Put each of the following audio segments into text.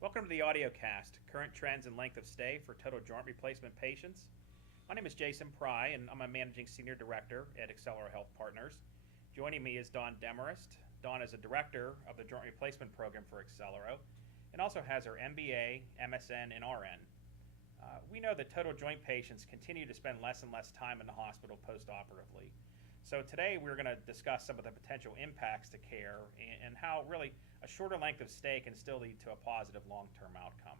Welcome to the audiocast, current trends and length of stay for total joint replacement patients. My name is Jason Pry, and I'm a managing senior director at Accelero Health Partners. Joining me is Dawn Demarest. Dawn is a director of the joint replacement program for Accelero and also has her MBA, MSN, and RN. We know that total joint patients continue to spend less and less time in the hospital post-operatively. So today we're going to discuss some of the potential impacts to care and how really a shorter length of stay can still lead to a positive long-term outcome.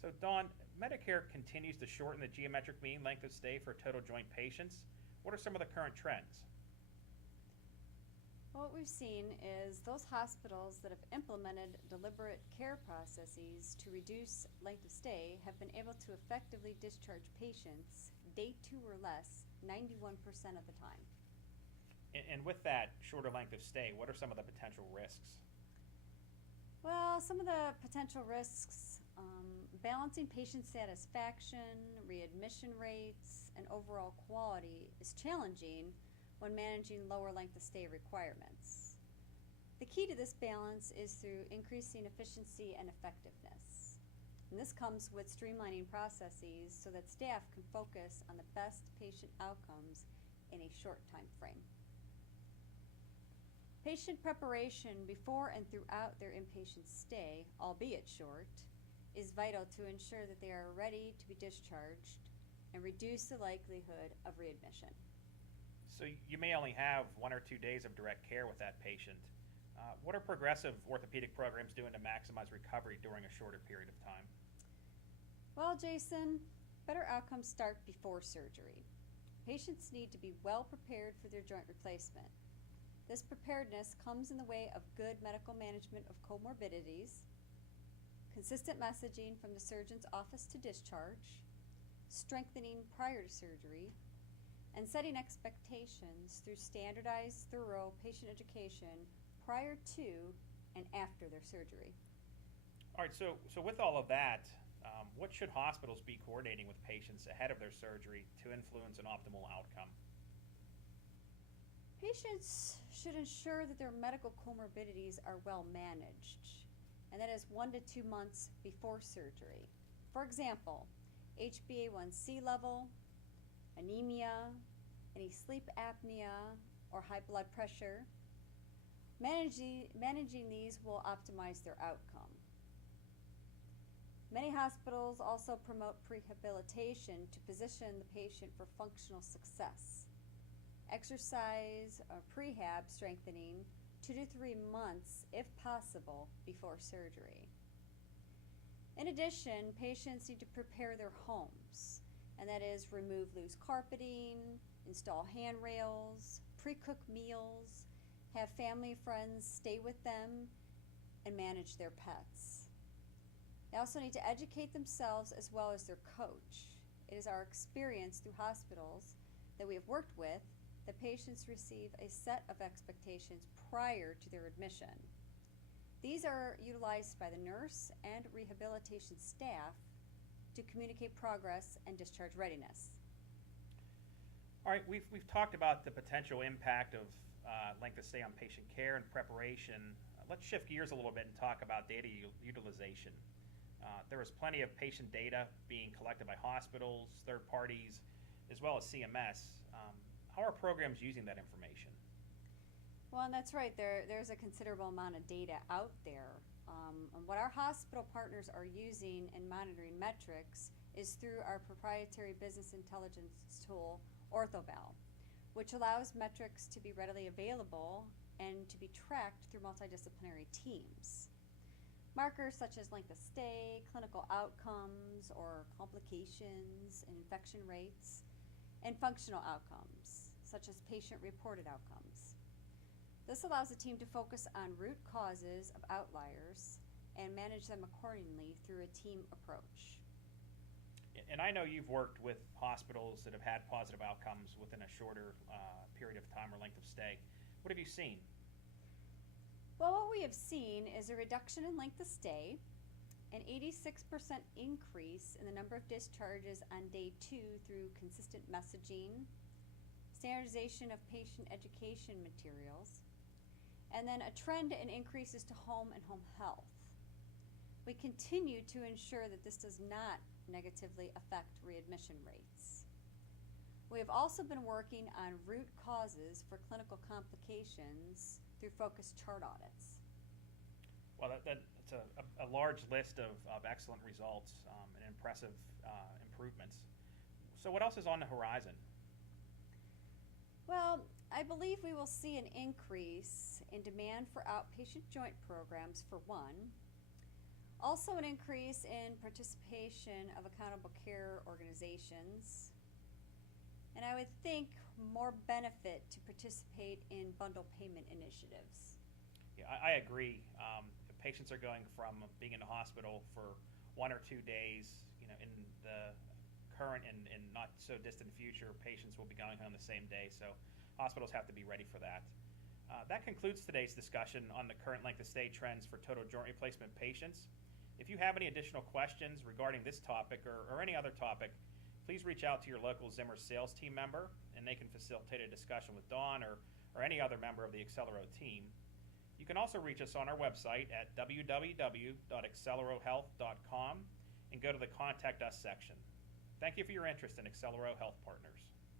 So Dawn, Medicare continues to shorten the geometric mean length of stay for total joint patients. What are some of the current trends? Well, what we've seen is those hospitals that have implemented deliberate care processes to reduce length of stay have been able to effectively discharge patients day 2 or less 91% of the time. And with that shorter length of stay, what are some of the potential risks? Well, some of the potential risks, balancing patient satisfaction, readmission rates, and overall quality is challenging when managing lower length of stay requirements. The key to this balance is through increasing efficiency and effectiveness. And this comes with streamlining processes so that staff can focus on the best patient outcomes in a short time frame. Patient preparation before and throughout their inpatient stay, albeit short, is vital to ensure that they are ready to be discharged and reduce the likelihood of readmission. So you may only have 1 or 2 days of direct care with that patient. What are progressive orthopedic programs doing to maximize recovery during a shorter period of time? Well, Jason, better outcomes start before surgery. Patients need to be well prepared for their joint replacement. This preparedness comes in the way of good medical management of comorbidities, consistent messaging from the surgeon's office to discharge, strengthening prior to surgery, and setting expectations through standardized, thorough patient education prior to and after their surgery. All right, so with all of that, what should hospitals be coordinating with patients ahead of their surgery to influence an optimal outcome? Patients should ensure that their medical comorbidities are well managed, and that is 1 to 2 months before surgery. For example, HbA1c level, anemia, any sleep apnea, or high blood pressure. Managing these will optimize their outcome. Many hospitals also promote prehabilitation to position the patient for functional success. Exercise or prehab strengthening 2 to 3 months, if possible, before surgery. In addition, patients need to prepare their homes, and that is remove loose carpeting, install handrails, pre-cook meals, have family friends stay with them, and manage their pets. They also need to educate themselves as well as their coach. It is our experience through hospitals that we have worked with that patients receive a set of expectations prior to their admission. These are utilized by the nurse and rehabilitation staff to communicate progress and discharge readiness. All right, we've talked about the potential impact of length of stay on patient care and preparation. Let's shift gears a little bit and talk about data utilization. There is plenty of patient data being collected by hospitals, third parties, as well as CMS. How are programs using that information? Well, and that's right. There's a considerable amount of data out there. And what our hospital partners are using in monitoring metrics is through our proprietary business intelligence tool, OrthoVal, which allows metrics to be readily available and to be tracked through multidisciplinary teams. Markers such as length of stay, clinical outcomes or complications and infection rates, and functional outcomes such as patient-reported outcomes. This allows the team to focus on root causes of outliers and manage them accordingly through a team approach. And I know you've worked with hospitals that have had positive outcomes within a shorter period of time or length of stay. What have you seen? Well, what we have seen is a reduction in length of stay, an 86% increase in the number of discharges on day 2 through consistent messaging, standardization of patient education materials, and then a trend in increases to home and home health. We continue to ensure that this does not negatively affect readmission rates. We have also been working on root causes for clinical complications through focused chart audits. Well, that's a large list of excellent results and impressive improvements. So what else is on the horizon? Well, I believe we will see an increase in demand for outpatient joint programs for one. Also an increase in participation of accountable care organizations. And I would think more benefit to participate in bundle payment initiatives. Yeah, I agree. Patients are going from being in the hospital for 1 or 2 days. In the current and not so distant future, patients will be going home the same day. So hospitals have to be ready for that. That concludes today's discussion on the current length of stay trends for total joint replacement patients. If you have any additional questions regarding this topic or any other topic, please reach out to your local Zimmer sales team member, and they can facilitate a discussion with Dawn or any other member of the Accelero team. You can also reach us on our website at www.accelerohealth.com and go to the Contact Us section. Thank you for your interest in Accelero Health Partners.